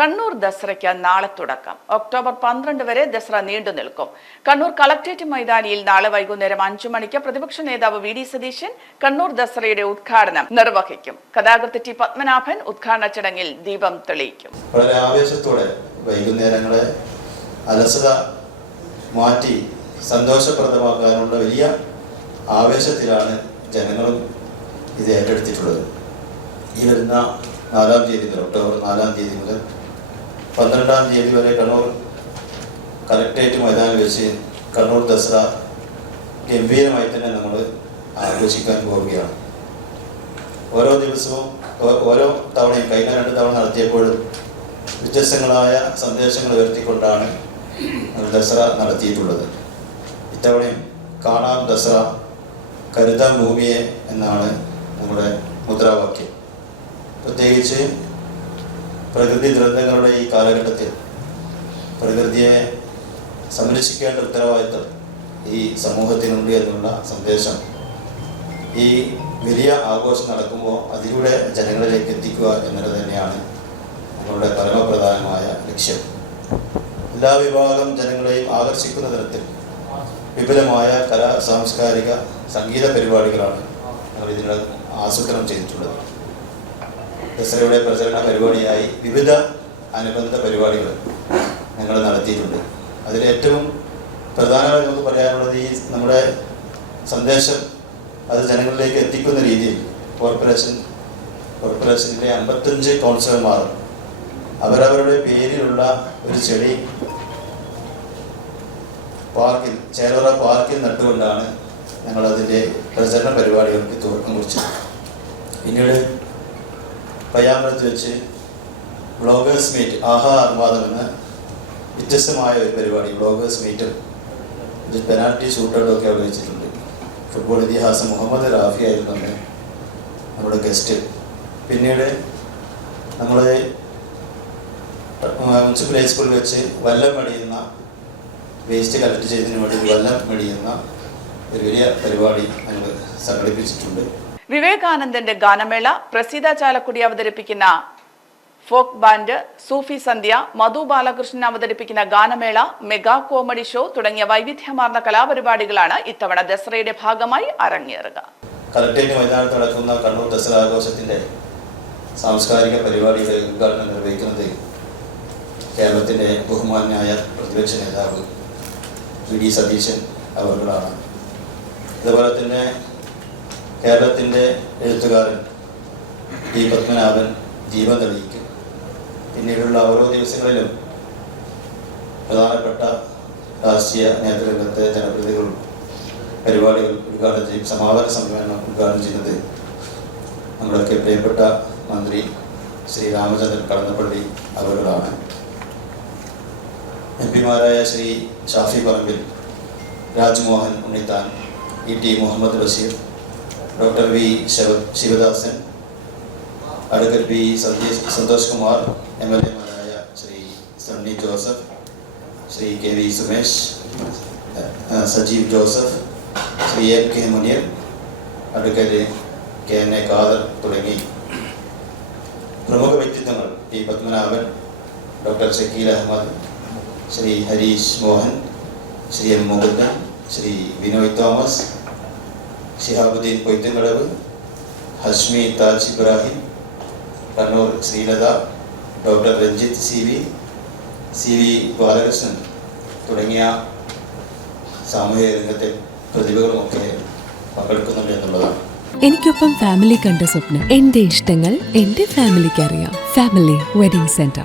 കണ്ണൂർ ദസറയ്ക്ക് നാളെ തുടക്കം. ഒക്ടോബർ 12 വരെ ദസറ നീണ്ടു നിൽക്കും. കണ്ണൂർ കളക്ടറേറ്റ് മൈതാനിയിൽ നാളെ വൈകുന്നേരം 5 മണിക്ക് പ്രതിപക്ഷ നേതാവ് വി.ഡി. സതീശൻ കണ്ണൂർ ദസറയുടെ ഉദ്ഘാടനം നിർവഹിക്കും. കഥാകൃത്ത് ടി. പത്മനാഭൻ ഉദ്ഘാടന ചടങ്ങിൽ ദീപം തെളിയിക്കും. വളരെ ആവേശത്തോടെ വൈകുന്നേരങ്ങളെ അലസത മാറ്റി സന്തോഷപ്രദമാക്കാനുള്ള വലിയ ആവേശത്തിലാണ് ജനങ്ങളും ഇത് ഏറ്റെടുത്തിട്ടുള്ളത്. ഈ വരുന്ന 4-ാം തീയതി മുതൽ ഒക്ടോബർ 4-ാം തീയതി മുതൽ 12-ാം തീയതി വരെ കണ്ണൂർ കളക്ടറേറ്റ് മൈതാനിൽ വെച്ച് കണ്ണൂർ ദസറ ഗംഭീരമായി തന്നെ നമ്മൾ ആഘോഷിക്കാൻ പോവുകയാണ്. ഓരോ ദിവസവും ഓരോ തവണയും കഴിഞ്ഞ 2 തവണ നടത്തിയപ്പോഴും വ്യത്യസ്തങ്ങളായ സന്ദേശങ്ങൾ ഉയർത്തിക്കൊണ്ടാണ് ദസറ നടത്തിയിട്ടുള്ളത്. ഇത്തവണയും കാണാം ദസറ, കരുതാം ഭൂമിയെ എന്നാണ് നമ്മുടെ മുദ്രാവാക്യം. പ്രത്യേകിച്ച് പ്രകൃതി ദുരന്തങ്ങളുടെ ഈ കാലഘട്ടത്തിൽ പ്രകൃതിയെ സംരക്ഷിക്കേണ്ട ഉത്തരവാദിത്വം ഈ സമൂഹത്തിനുണ്ട് എന്നുള്ള സന്ദേശം ഈ വലിയ ആഘോഷം നടക്കുമ്പോൾ അതിലൂടെ ജനങ്ങളിലേക്ക് എത്തിക്കുക എന്നുള്ളത് തന്നെയാണ് നമ്മളുടെ പരമപ്രധാനമായ ലക്ഷ്യം. എല്ലാ വിഭാഗം ജനങ്ങളെയും ആകർഷിക്കുന്ന തരത്തിൽ വിപുലമായ കലാ സാംസ്കാരിക സംഗീത പരിപാടികളാണ് ഞങ്ങൾ ഇതിന് ആസൂത്രണം ചെയ്തിട്ടുള്ളത്. ദസറയുടെ പ്രചരണ പരിപാടിയായി വിവിധ അനുബന്ധ പരിപാടികൾ ഞങ്ങൾ നടത്തിയിട്ടുണ്ട്. അതിലേറ്റവും പ്രധാനമായി നമുക്ക് പറയാനുള്ളത് ഈ നമ്മുടെ സന്ദേശം അത് ജനങ്ങളിലേക്ക് എത്തിക്കുന്ന രീതിയിൽ കോർപ്പറേഷനിലെ 55 കൗൺസിലർമാർ അവരവരുടെ പേരിലുള്ള ഒരു ചെടി ചേലോറ പാർക്കിൽ നട്ടുകൊണ്ടാണ് ഞങ്ങളതിൻ്റെ പ്രചരണ പരിപാടികൾക്ക് തുടക്കം കുറിച്ചത്. പിന്നീട് പയ്യാമ്പലത്ത് വെച്ച് ബ്ലോഗേഴ്സ് മീറ്റ്, ആഹാ ആർമാദം എന്ന വ്യത്യസ്തമായ ഒരു പരിപാടി, ബ്ലോഗേഴ്സ് മീറ്റും ഇത് പെനാൽറ്റി ഷൂട്ടൗട്ടൊക്കെ അവിടെ വെച്ചിട്ടുണ്ട്. ഫുട്ബോൾ ഇതിഹാസം മുഹമ്മദ് റാഫി ആയിരുന്നു നമ്മുടെ ഗസ്റ്റ്. പിന്നീട് നമ്മൾ മുനിസിപ്പൽ ഹൈസ്കൂളിൽ വെച്ച് വല്ലം മെടിയുന്ന വേസ്റ്റ് കളക്ട് ചെയ്തതിന് വേണ്ടി വല്ലം മെടിയുന്ന ഒരു വലിയ പരിപാടി ഞങ്ങൾ സംഘടിപ്പിച്ചിട്ടുണ്ട്. വിവേകാനന്ദന്റെ ഗാനമേള, പ്രസീത ചാലക്കുടി അവതരിപ്പിക്കുന്ന ഫോക്ക് ബാൻഡ്, സൂഫി സന്ധ്യ, മധു ബാലകൃഷ്ണൻ അവതരിപ്പിക്കുന്ന ഗാനമേള, മെഗാ കോമഡി ഷോ തുടങ്ങിയ വൈവിധ്യമാർന്ന കലാപരിപാടികളാണ് ഇത്തവണ ദസറയുടെ ഭാഗമായി അരങ്ങേറുക. കളക്ടറേറ്റ് മൈതാനത്ത് നടക്കുന്ന കണ്ണൂർ ദസറ ആഘോഷത്തിന്റെ സാംസ്കാരിക പരിപാടിയുടെ ഉദ്ഘാടനം നിർവഹിക്കുന്നത് കേരളത്തിന്റെ ബഹുമാന്യായ പ്രതിപക്ഷ നേതാവ് വി.ഡി. സതീശൻ അവர்களാണ്. അതുപോലെ തന്നെ കേരളത്തിൻ്റെ എഴുത്തുകാരൻ ടി. പത്മനാഭൻ ദീപം തെളിയിക്കും. പിന്നീടുള്ള ഓരോ ദിവസങ്ങളിലും പ്രധാനപ്പെട്ട രാഷ്ട്രീയ നേതൃരംഗത്തെ ജനപ്രതിനിധികളും പരിപാടികൾ ഉദ്ഘാടനം ചെയ്യും. സമാപന സമ്മേളനം ഉദ്ഘാടനം ചെയ്യുന്നത് നമ്മുടെയൊക്കെ പ്രിയപ്പെട്ട മന്ത്രി ശ്രീ രാമചന്ദ്രൻ കടന്നപ്പള്ളി അവர்களാണ്. എം.പിമാരായ Shri Shafi Parambil, Rajmohan Unnithan, E T. Muhammad Basheer, doctor V. Sivadasan, advocate B. Santhosh Kumar, എം.എൽ.എമാരായ Shri Sunny Joseph, Shri K. V. Sumesh, Sajeev Joseph, Shri A K. Muneer, advocate K N A. Khader തുടങ്ങി പ്രമുഖ വ്യക്തിത്വങ്ങൾ T. Padmanabhan, doctor Shakeel Ahmed, Shri Harish Mohan, Shri M. Mukundan, Shri Vinoy Thomas, Shihabuddin Koyithumkadavu, Hashmi Taj Ibrahim, Kannur Sreelatha, doctor Ranjith C V Balakrishnan തുടങ്ങിയ സാമൂഹിക രംഗത്തെ പ്രതിഭകളുമൊക്കെ പങ്കെടുക്കുന്നുണ്ട് എന്നുള്ളതാണ്. എനിക്കൊപ്പം ഫാമിലി കണ്ട സ്വപ്നം. എന്റെ ഇഷ്ടങ്ങൾ എന്റെ ഫാമിലിക്ക് അറിയാം. Family wedding centre.